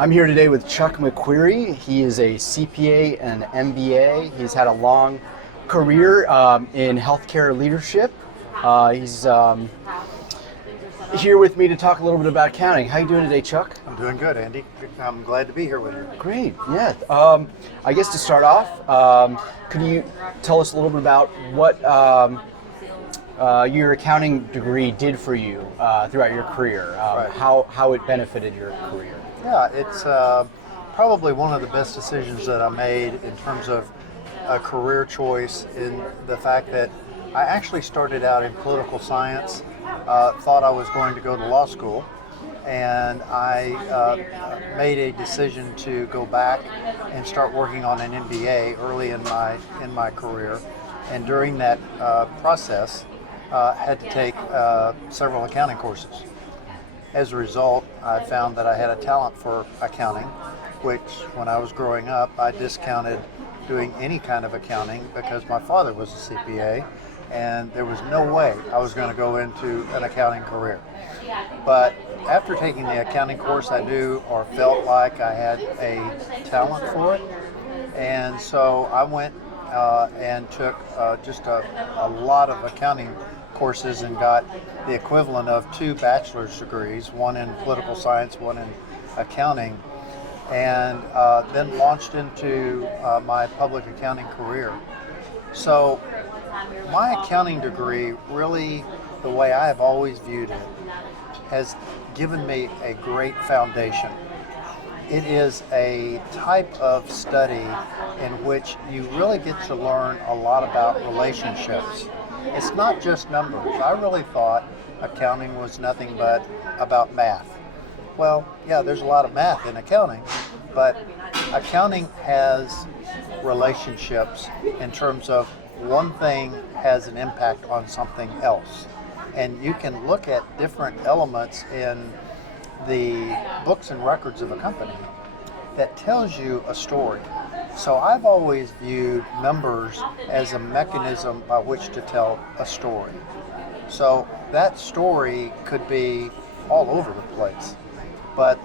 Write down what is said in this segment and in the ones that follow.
I'm here today with Chuck McQueary. He is a CPA and MBA. He's had a long career in healthcare leadership. He's here with me to talk a little bit about accounting. How you doing today, Chuck? I'm doing good, Andy. I'm glad to be here with you. Great, yeah. I guess to start off, could you tell us a little bit about what your accounting degree did for you throughout your career, Right. how it benefited your career? Yeah, it's probably one of the best decisions that I made in terms of a career choice, in the fact that I actually started out in political science, thought I was going to go to law school, and I made a decision to go back and start working on an MBA early in my career, and during that process had to take several accounting courses. As a result, I found that I had a talent for accounting, which when I was growing up, I discounted doing any kind of accounting because my father was a CPA and there was no way I was going to go into an accounting career. But after taking the accounting course, I knew or felt like I had a talent for it. And so I went and took just a lot of accounting courses and got the equivalent of 2 bachelor's degrees, one in political science, one in accounting, and then launched into my public accounting career. So my accounting degree, really, the way I have always viewed it, has given me a great foundation. It is a type of study in which you really get to learn a lot about relationships. It's not just numbers. I really thought accounting was nothing but about math. Well, yeah, there's a lot of math in accounting, but accounting has relationships in terms of one thing has an impact on something else. And you can look at different elements in the books and records of a company that tells you a story. So I've always viewed numbers as a mechanism by which to tell a story. So that story could be all over the place. But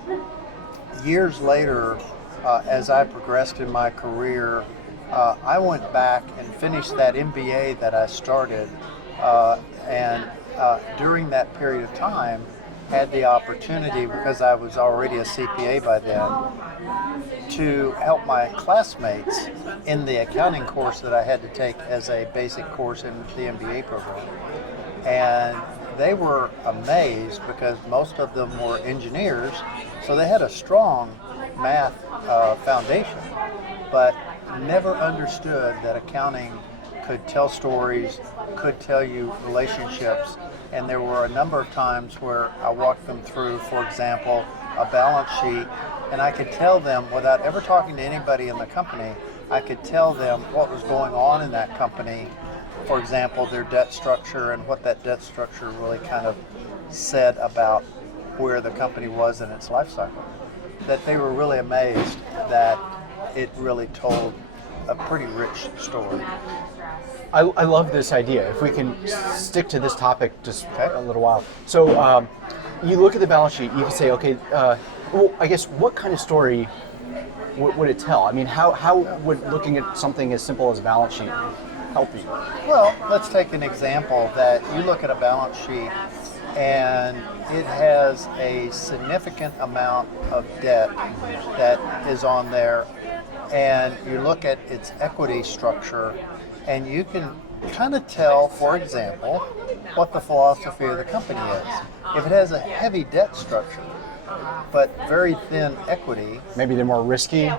years later, as I progressed in my career, I went back and finished that MBA that I started, and during that period of time, had the opportunity, because I was already a CPA by then, to help my classmates in the accounting course that I had to take as a basic course in the MBA program. And they were amazed because most of them were engineers, so they had a strong math foundation, but never understood that accounting could tell stories, could tell you relationships. And there were a number of times where I walked them through, for example, a balance sheet, and I could tell them, without ever talking to anybody in the company, I could tell them what was going on in that company. For example, their debt structure and what that debt structure really kind of said about where the company was in its life cycle. That they were really amazed that it really told a pretty rich story. I love this idea. If we can stick to this topic just a little while. So you look at the balance sheet, you can say, okay, well, I guess what kind of story would it tell? I mean, how would looking at something as simple as a balance sheet help you? Well, let's take an example that you look at a balance sheet and it has a significant amount of debt that is on there, and you look at its equity structure, and you can kind of tell, for example, what the philosophy of the company is. If it has a heavy debt structure, but very thin equity, Maybe they're more risky.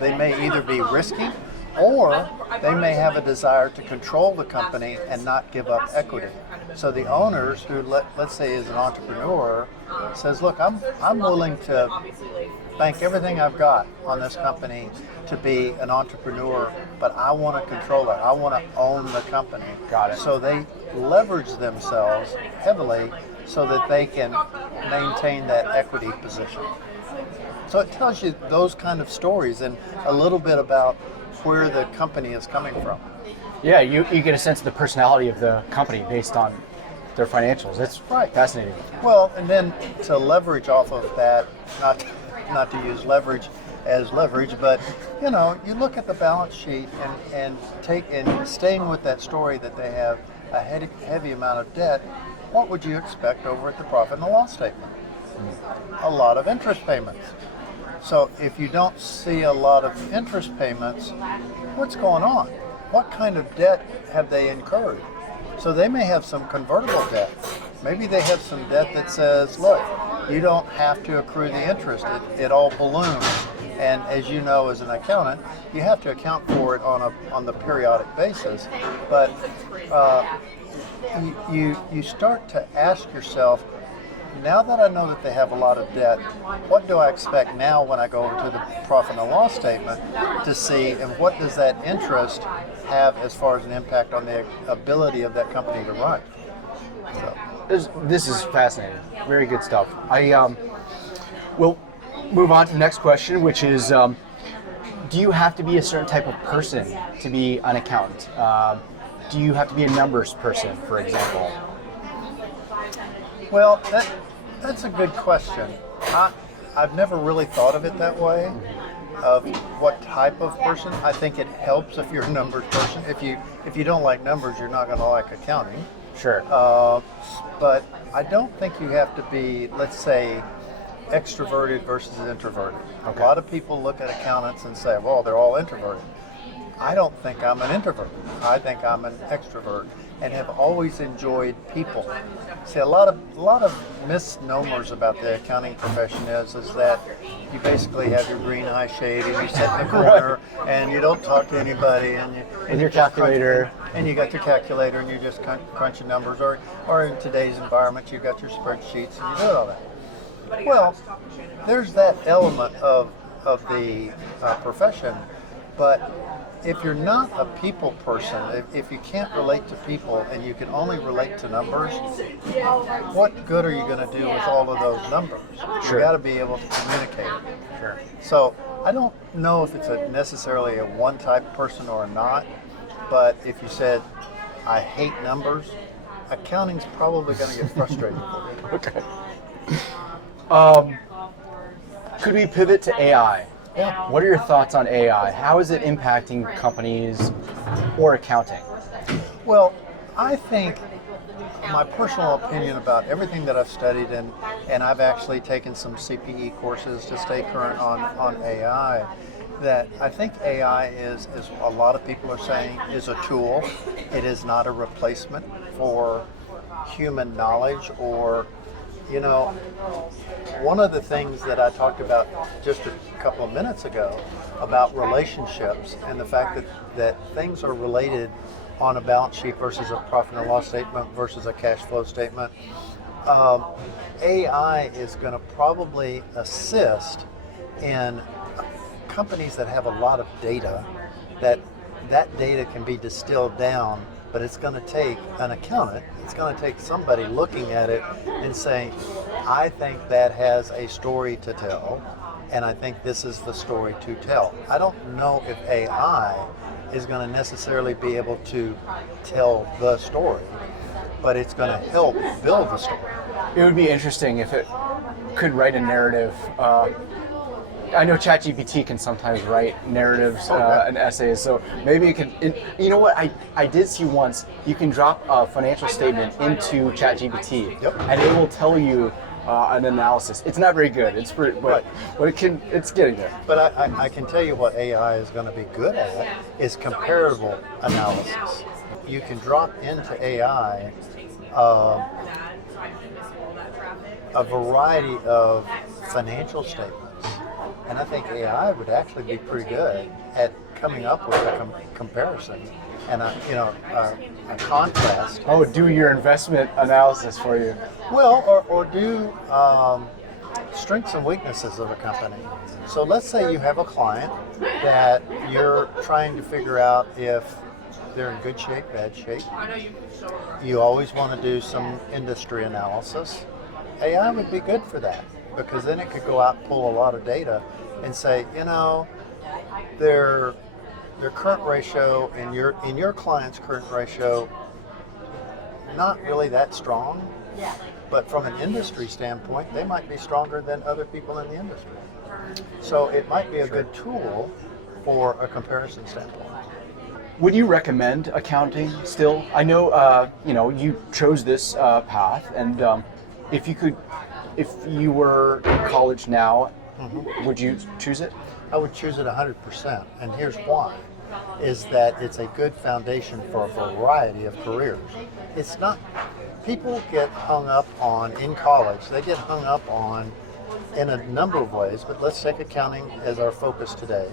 they may either be risky or they may have a desire to control the company and not give up equity. So the owners, who let's say is an entrepreneur, says, look, I'm willing to bank everything I've got on this company to be an entrepreneur, but I want to control it. I want to own the company. Got it. So they leverage themselves heavily so that they can maintain that equity position. So it tells you those kind of stories and a little bit about where the company is coming from. Yeah, you get a sense of the personality of the company based on their financials. That's Right. fascinating. Well, and then to leverage off of that, not not to use leverage as leverage, but you know, you look at the balance sheet and staying with that story that they have a heavy amount of debt. What would you expect over at the profit and the loss statement? A lot of interest payments. So if you don't see a lot of interest payments, what's going on? What kind of debt have they incurred? So they may have some convertible debt. Maybe they have some debt that says, look, you don't have to accrue the interest. It all balloons. And as you know, as an accountant, you have to account for it on the periodic basis. But you start to ask yourself, now that I know that they have a lot of debt, what do I expect now when I go into the profit and loss statement to see, and what does that interest have as far as an impact on the ability of that company to run? So. This is fascinating. Very good stuff. We'll move on to the next question, which is, do you have to be a certain type of person to be an accountant? Do you have to be a numbers person, for example? Well, that's a good question. I've never really thought of it that way, of what type of person. I think it helps if you're a numbers person. If you don't like numbers, you're not going to like accounting. Sure. But I don't think you have to be, let's say, extroverted versus introverted. Okay. A lot of people look at accountants and say, well, they're all introverted. I don't think I'm an introvert. I think I'm an extrovert and have always enjoyed people. See, a lot of misnomers about the accounting profession is that you basically have your green eye shade and you sit in the corner and you don't talk to anybody and With your calculator. And you got your calculator and you're just crunching numbers, or in today's environment you got your spreadsheets and you do all that. Well, there's that element of the profession, but if you're not a people person, if you can't relate to people and you can only relate to numbers, what good are you going to do with all of those numbers? Sure. You got to be able to communicate. Sure. So I don't know if it's necessarily a one type of person or not, but if you said, I hate numbers, accounting's probably going to get frustrating for you. Okay. Could we pivot to AI? Yeah. What are your thoughts on AI? How is it impacting companies or accounting? Well, I think my personal opinion about everything that I've studied, and I've actually taken some CPE courses to stay current on AI, that I think AI is a lot of people are saying, is a tool. It is not a replacement for human knowledge or, you know, one of the things that I talked about just a couple of minutes ago about relationships and the fact that things are related on a balance sheet versus a profit and loss statement versus a cash flow statement. AI is going to probably assist in companies that have a lot of data, that data can be distilled down, but it's going to take an accountant, it's going to take somebody looking at it and saying, I think that has a story to tell, and I think this is the story to tell. I don't know if AI is going to necessarily be able to tell the story, but it's going to help build the story. It would be interesting if it could write a narrative. I know ChatGPT can sometimes write narratives and essays, so maybe it can. You know what? I did see once. You can drop a financial statement into ChatGPT, Yep. and it will tell you an analysis. It's not very good. It's pretty, but it can. It's getting there. But I can tell you what AI is going to be good at is comparable analysis. You can drop into AI a variety of financial statements. And I think AI would actually be pretty good at coming up with a comparison and a contrast. Oh, do your investment analysis for you. Well, or do strengths and weaknesses of a company. So let's say you have a client that you're trying to figure out if they're in good shape, bad shape. You always want to do some industry analysis. AI would be good for that, because then it could go out and pull a lot of data and say, their current ratio and your client's current ratio, not really that strong, but from an industry standpoint, they might be stronger than other people in the industry. So it might be a good tool for a comparison standpoint. Would you recommend accounting still? I know, you chose this path, and if you were in college now, would you choose it? I would choose it 100%, and here's why. Is that it's a good foundation for a variety of careers. It's not, people get hung up on, in college, they get hung up on in a number of ways, but let's take accounting as our focus today,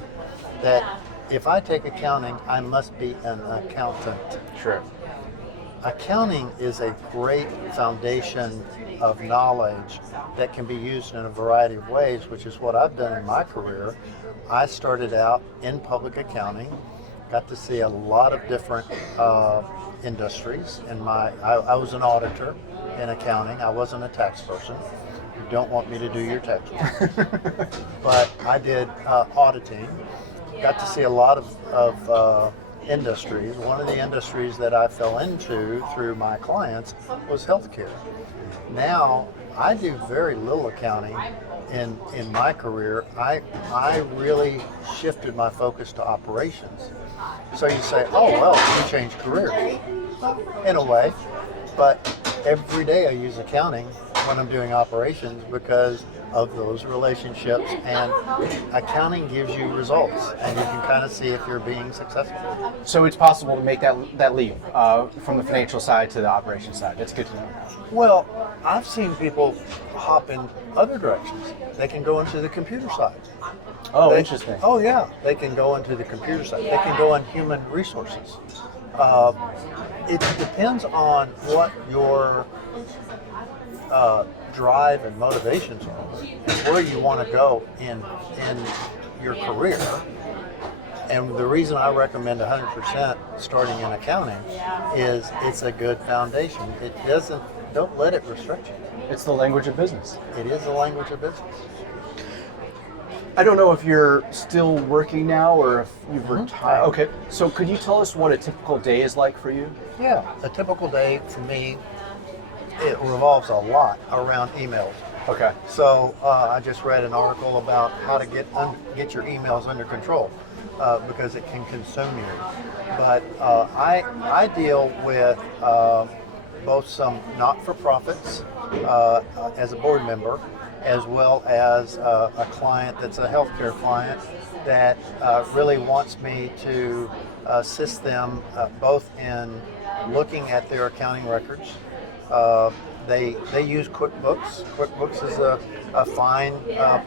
that if I take accounting, I must be an accountant. Sure. Accounting is a great foundation of knowledge that can be used in a variety of ways, which is what I've done in my career. I started out in public accounting, got to see a lot of different industries. I was an auditor in accounting. I wasn't a tax person. You don't want me to do your tax work. But I did auditing. Got to see a lot of industries. One of the industries that I fell into through my clients was healthcare. Now, I do very little accounting in my career. I really shifted my focus to operations. So you say, oh, well, you changed careers. In a way, but every day I use accounting when I'm doing operations because of those relationships, and accounting gives you results, and you can kind of see if you're being successful. So it's possible to make that leap from the financial side to the operations side. That's good to know. Well, I've seen people hop in other directions. They can go into the computer side. Oh, interesting. Oh, yeah. They can go into the computer side. They can go on human resources. It depends on what your drive and motivations are, and where you want to go in your career. And the reason I recommend 100% starting in accounting is it's a good foundation. Don't let it restrict you. It's the language of business. It is the language of business. I don't know if you're still working now or if you've retired. Okay, so could you tell us what a typical day is like for you? Yeah, a typical day for me, it revolves a lot around emails. Okay. So I just read an article about how to get your emails under control because it can consume you. But I deal with both some not-for-profits as a board member, as well as a client that's a healthcare client that really wants me to assist them both in looking at their accounting records. They use QuickBooks. QuickBooks is a fine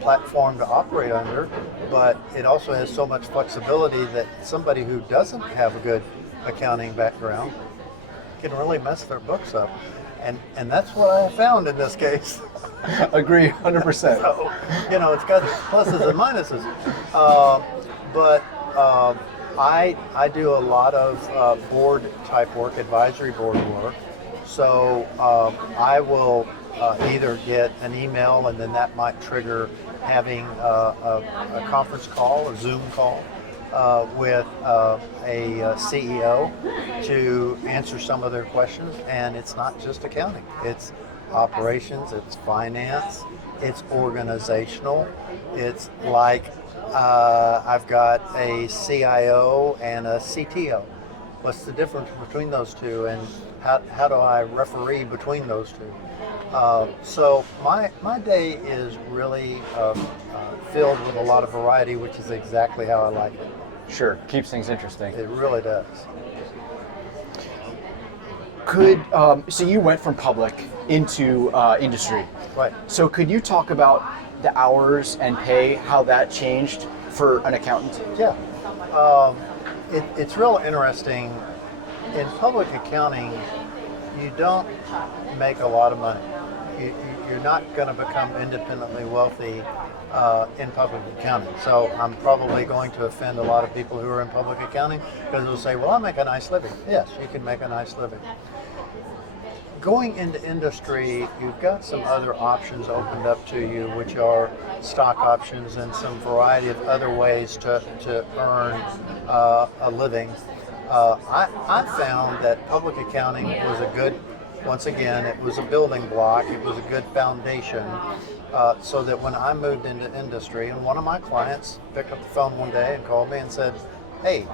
platform to operate under, but it also has so much flexibility that somebody who doesn't have a good accounting background can really mess their books up. And that's what I have found in this case. Agree, 100%. So, it's got pluses and minuses. But I do a lot of board type work, advisory board work. So I will either get an email, and then that might trigger having a conference call, a Zoom call with a CEO to answer some of their questions. And it's not just accounting. It's operations, it's finance, it's organizational. It's like I've got a CIO and a CTO. What's the difference between those two, and how do I referee between those two? So my day is really filled with a lot of variety, which is exactly how I like it. Sure, keeps things interesting. It really does. So you went from public into industry. Right. So could you talk about the hours and pay, how that changed for an accountant? Yeah. It's real interesting. In public accounting, you don't make a lot of money. You're not going to become independently wealthy in public accounting. So I'm probably going to offend a lot of people who are in public accounting because they'll say, well, I make a nice living. Yes, you can make a nice living. Going into industry, you've got some other options opened up to you, which are stock options and some variety of other ways to earn a living. I found that public accounting was a good once again, it was a building block. It was a good foundation, so that when I moved into industry, and one of my clients picked up the phone one day and called me and said, "Hey,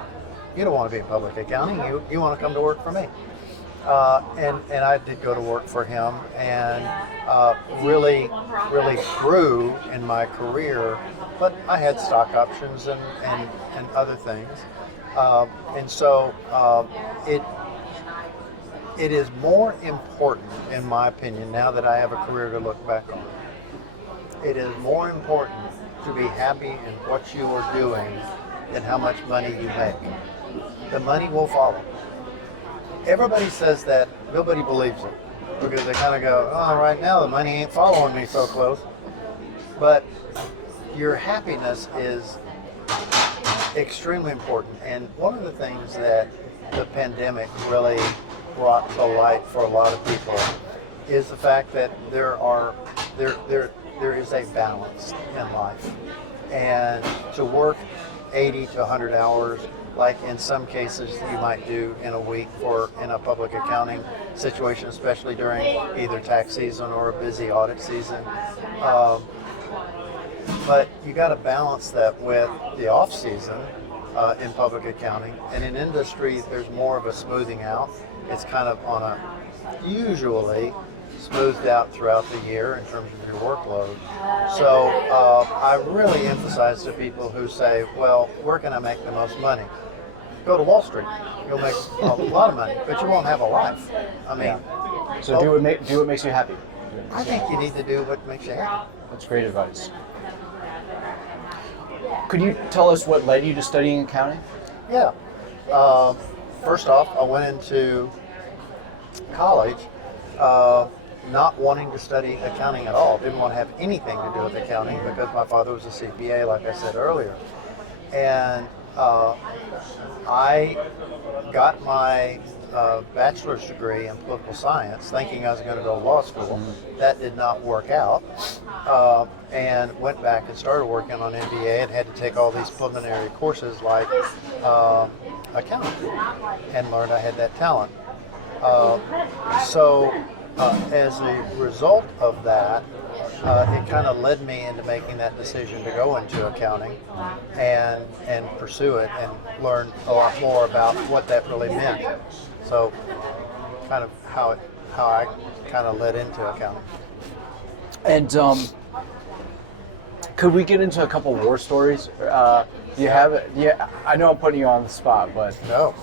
you don't want to be in public accounting. You want to come to work for me?" And I did go to work for him, and really grew in my career. But I had stock options and other things, and so it is more important, in my opinion, now that I have a career to look back on. It is more important to be happy in what you are doing than how much money you make. The money will follow. Everybody says that, nobody believes it, because they kind of go, "Oh, right now the money ain't following me so close." But your happiness is extremely important. And one of the things that the pandemic really brought to light for a lot of people is the fact that there is a balance in life. And to work 80 to 100 hours, like in some cases you might do in a week or in a public accounting situation, especially during either tax season or a busy audit season. But you got to balance that with the off season in public accounting. And in industry, there's more of a smoothing out. It's kind of on a usually smoothed out throughout the year in terms of your workload. So I really emphasize to people who say, "Well, where can I make the most money?" Go to Wall Street. You'll make a lot of money, but you won't have a life. I mean, So do what makes you happy. I think you need to do what makes you happy. That's great advice. Could you tell us what led you to studying accounting? Yeah. First off, I went into college not wanting to study accounting at all. Didn't want to have anything to do with accounting because my father was a CPA, like I said earlier. And I got my bachelor's degree in political science thinking I was going to go to law school. That did not work out. And went back and started working on MBA and had to take all these preliminary courses like accounting, and learned I had that talent. So as a result of that, it kind of led me into making that decision to go into accounting and pursue it and learn a lot more about what that really meant. So kind of how I kind of led into accounting. And could we get into a couple war stories? Do you have it? Yeah, I know I'm putting you on the spot, but No,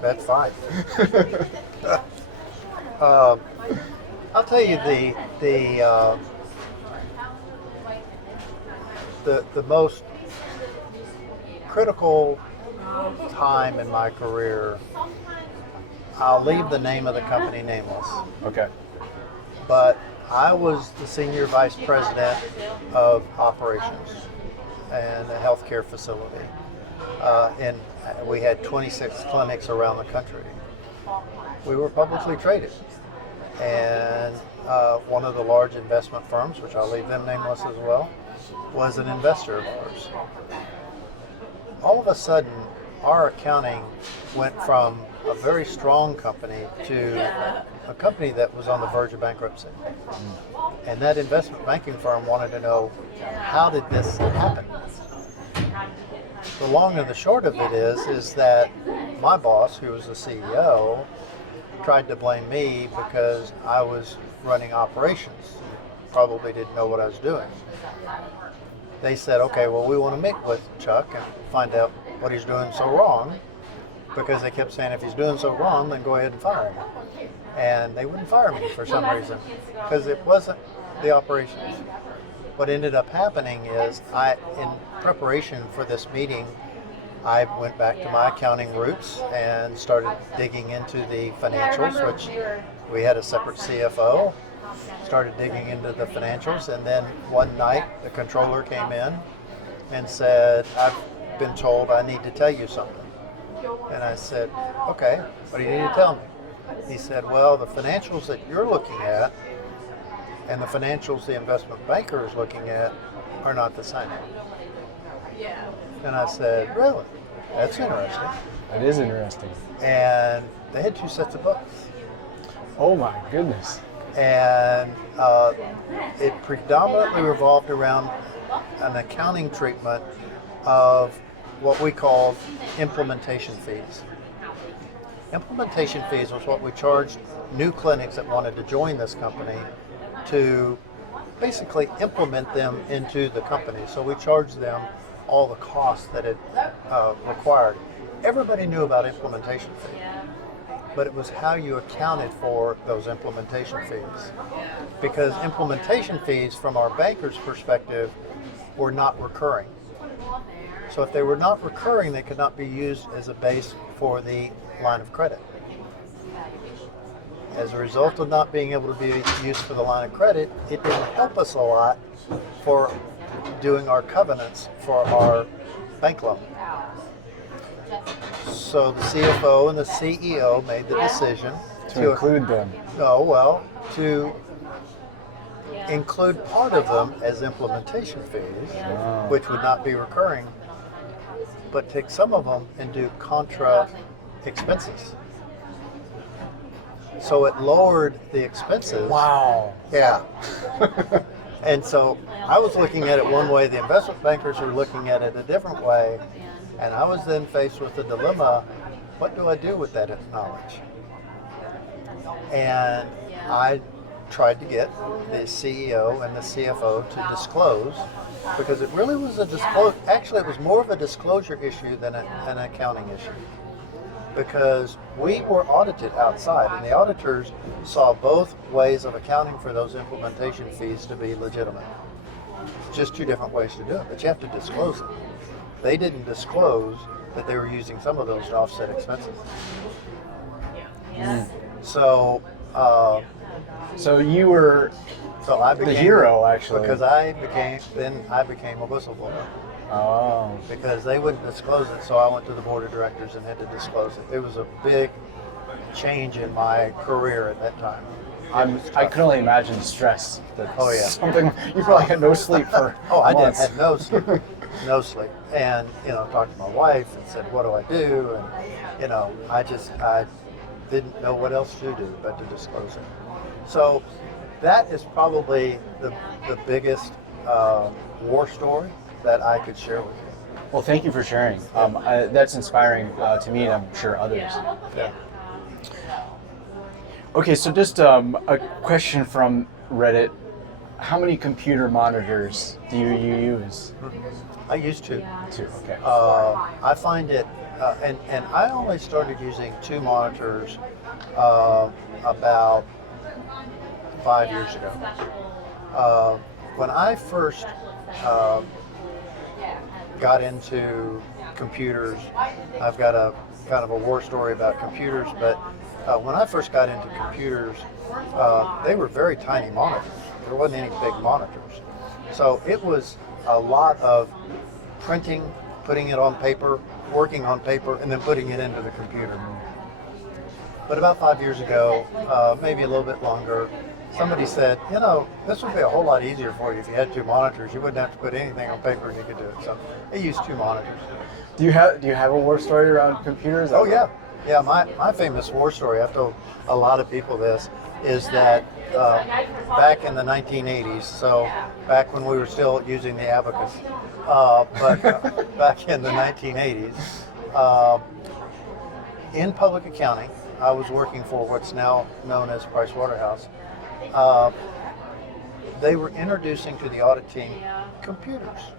that's fine. I'll tell you the most critical time in my career. I'll leave the name of the company nameless, okay. but I was the senior vice president of operations in a healthcare facility, and we had 26 clinics around the country. We were publicly traded, and one of the large investment firms, which I'll leave them nameless as well, was an investor of ours. All of a sudden, our accounting went from a very strong company to a company that was on the verge of bankruptcy. And that investment banking firm wanted to know, how did this happen? The long and the short of it is that my boss, who was the CEO, tried to blame me because I was running operations. Probably didn't know what I was doing. They said, "Okay, well, we want to meet with Chuck and find out what he's doing so wrong," because they kept saying, if he's doing so wrong, then go ahead and fire him. And they wouldn't fire me for some reason, because it wasn't the operations. What ended up happening is, in preparation for this meeting, I went back to my accounting roots and started digging into the financials, which we had a separate CFO. Started digging into the financials, and then one night the controller came in and said, "I've been told I need to tell you something." And I said, "Okay, what do you need to tell me?" He said, "Well, the financials that you're looking at and the financials the investment banker is looking at are not the same." And I said, "Really? That's interesting." That is interesting. And they had two sets of books. Oh my goodness. And it predominantly revolved around an accounting treatment of what we called implementation fees. Implementation fees was what we charged new clinics that wanted to join this company to basically implement them into the company. So we charged them all the costs that it required. Everybody knew about implementation fees, but it was how you accounted for those implementation fees. Because implementation fees, from our banker's perspective, were not recurring. So if they were not recurring, they could not be used as a base for the line of credit. As a result of not being able to be used for the line of credit, it didn't help us a lot for doing our covenants for our bank loan. So the CFO and the CEO made the decision To include them. to include part of them as implementation fees, which would not be recurring, but take some of them and do contra expenses. So it lowered the expenses. Wow. Yeah. And so I was looking at it one way, the investment bankers were looking at it a different way, and I was then faced with the dilemma, what do I do with that knowledge? And I tried to get the CEO and the CFO to disclose, because it really was actually it was more of a disclosure issue than an accounting issue. Because we were audited outside, and the auditors saw both ways of accounting for those implementation fees to be legitimate. Just two different ways to do it, but you have to disclose it. They didn't disclose that they were using some of those to offset expenses. So you were I became the hero, actually. because I became a whistleblower. Oh. Because they wouldn't disclose it, so I went to the board of directors and had to disclose it. It was a big change in my career at that time. I can only imagine the stress. Oh, yeah. Something you probably had no sleep for I months. had no sleep, and talked to my wife and said, "What do I do?" And I didn't know what else to do but to disclose it. So that is probably the biggest war story that I could share with you. Well, thank you for sharing. That's inspiring to me, and I'm sure others. Yeah. Okay, so just a question from Reddit. How many computer monitors do you use? I used to. Two, okay. I find it, and I only started using two monitors about 5 years ago. When I first got into computers, I've got a kind of a war story about computers, but when I first got into computers, they were very tiny monitors. There wasn't any big monitors. So it was a lot of printing, putting it on paper, working on paper, and then putting it into the computer. But about 5 years ago, maybe a little bit longer, somebody said, this would be a whole lot easier for you if you had two monitors. You wouldn't have to put anything on paper and you could do it. So I used two monitors. Do you have a war story around computers? Oh, yeah. Yeah, my famous war story, I've told a lot of people this, is that back in the 1980s, so back when we were still using the abacus, but back in the 1980s, in public accounting, I was working for what's now known as Pricewaterhouse. They were introducing to the audit team computers.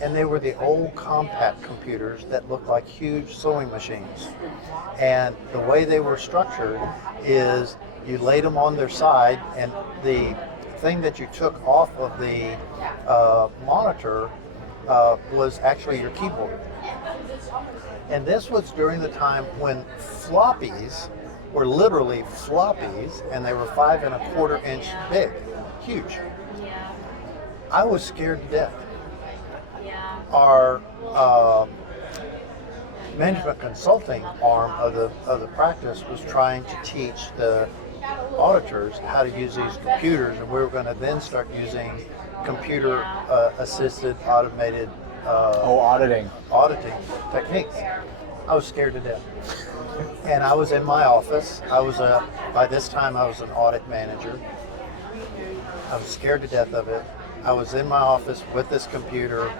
And they were the old compact computers that looked like huge sewing machines. And the way they were structured is you laid them on their side, and the thing that you took off of the monitor was actually your keyboard. And this was during the time when floppies were literally floppies, and they were 5 1/4 inch big, huge. I was scared to death. Our management consulting arm of the practice was trying to teach the auditors how to use these computers, and we were going to then start using computer assisted automated auditing techniques. I was scared to death. And I was in my office. By this time I was an audit manager. I was scared to death of it. I was in my office with this computer,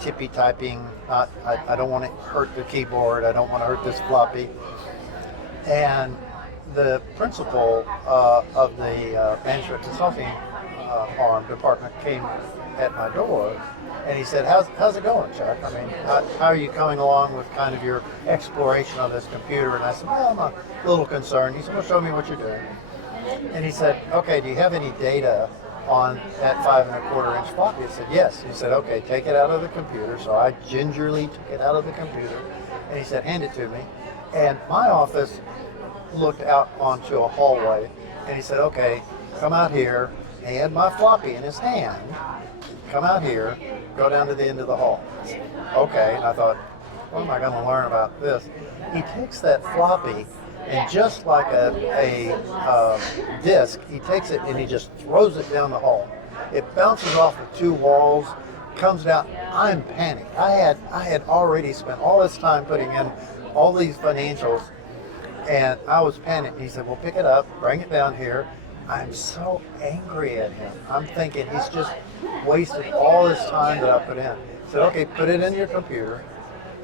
tippy typing. I don't want to hurt the keyboard. I don't want to hurt this floppy. And the principal of the management consulting arm department came at my door, and he said, how's it going, Chuck? I mean, how are you coming along with kind of your exploration of this computer? And I said, well, I'm a little concerned. He said, well, show me what you're doing. And he said, okay, do you have any data on that 5 1/4 inch floppy? I said, yes. He said, okay, take it out of the computer. So I gingerly took it out of the computer, and he said, hand it to me. And my office looked out onto a hallway, and he said, okay, come out here. And he had my floppy in his hand. Come out here, go down to the end of the hall. I said, okay, and I thought, what am I going to learn about this? He takes that floppy, and just like a disc, he takes it and he just throws it down the hall. It bounces off the 2 walls, comes down. I'm panicked. I had already spent all this time putting in all these financials, and I was panicked. He said, well, pick it up, bring it down here. I'm so angry at him. I'm thinking he's just wasted all this time that I put in. He said, okay, put it in your computer.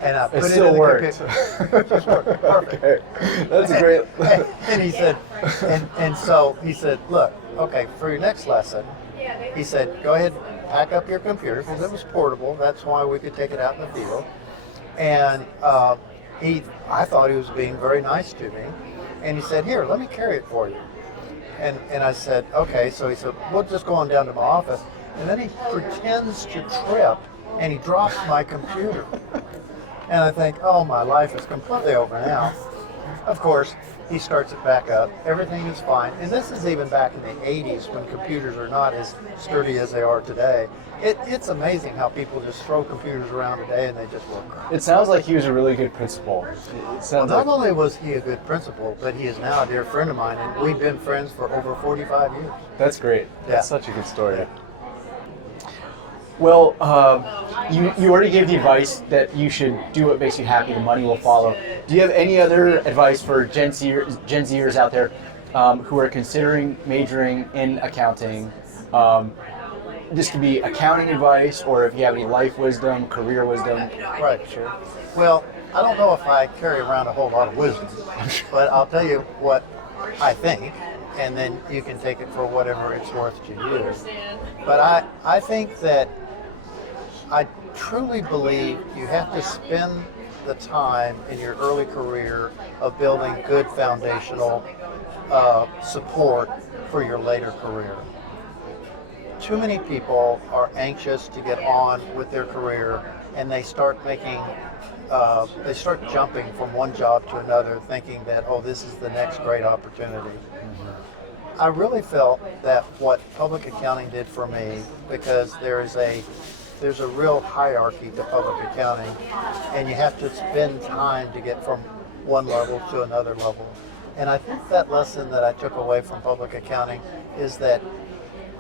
And I put it in the computer. It just worked. Perfect. Okay. That's great. And he said, and so he said, look, okay, for your next lesson, he said, go ahead and pack up your computer, because it was portable. That's why we could take it out in the field. And I thought he was being very nice to me. And he said, here, let me carry it for you. And I said, okay. So he said, we'll just go on down to my office. And then he pretends to trip, and he drops my computer. And I think, oh, my life is completely over now. Of course, he starts it back up. Everything is fine. And this is even back in the 80s, when computers are not as sturdy as they are today. It's amazing how people just throw computers around today and they just work. It sounds like he was a really good principal. Well, not only was he a good principal, but he is now a dear friend of mine, and we've been friends for over 45 years. That's great. Yeah. That's such a good story. Yeah. Well, you already gave the advice that you should do what makes you happy, the money will follow. Do you have any other advice for Gen Zers out there who are considering majoring in accounting? This could be accounting advice, or if you have any life wisdom, career wisdom. Right, sure. Well, I don't know if I carry around a whole lot of wisdom, but I'll tell you what I think, and then you can take it for whatever it's worth to you. But I think that I truly believe you have to spend the time in your early career of building good foundational support for your later career. Too many people are anxious to get on with their career, and they start jumping from one job to another, thinking that, oh, this is the next great opportunity. Mm-hmm. I really felt that what public accounting did for me, because there's a real hierarchy to public accounting, and you have to spend time to get from one level to another level. And I think that lesson that I took away from public accounting is that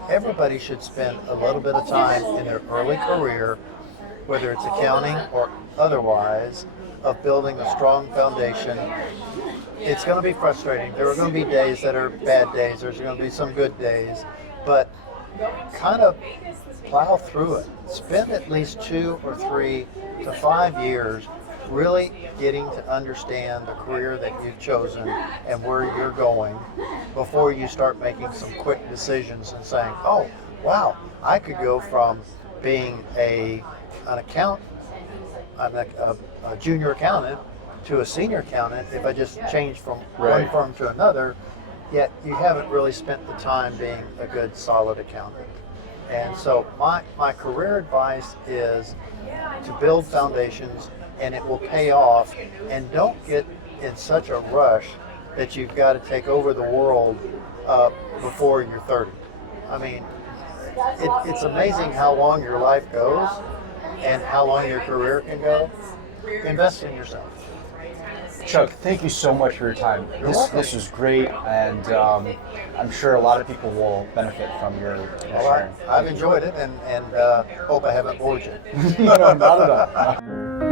everybody should spend a little bit of time in their early career, whether it's accounting or otherwise, of building a strong foundation. It's going to be frustrating. There are going to be days that are bad days. There's going to be some good days, but kind of plow through it. Spend at least 2 or 3 to 5 years really getting to understand the career that you've chosen and where you're going before you start making some quick decisions and saying, oh, wow, I could go from being a junior accountant to a senior accountant if I just changed from one firm to another, yet you haven't really spent the time being a good, solid accountant. And so my career advice is to build foundations, and it will pay off. And don't get in such a rush that you've got to take over the world before you're 30. I mean, it's amazing how long your life goes and how long your career can go. Invest in yourself. Chuck, thank you so much for your time. This was great, and I'm sure a lot of people will benefit from your sharing. I've enjoyed it, and hope I haven't bored you. No, not at all.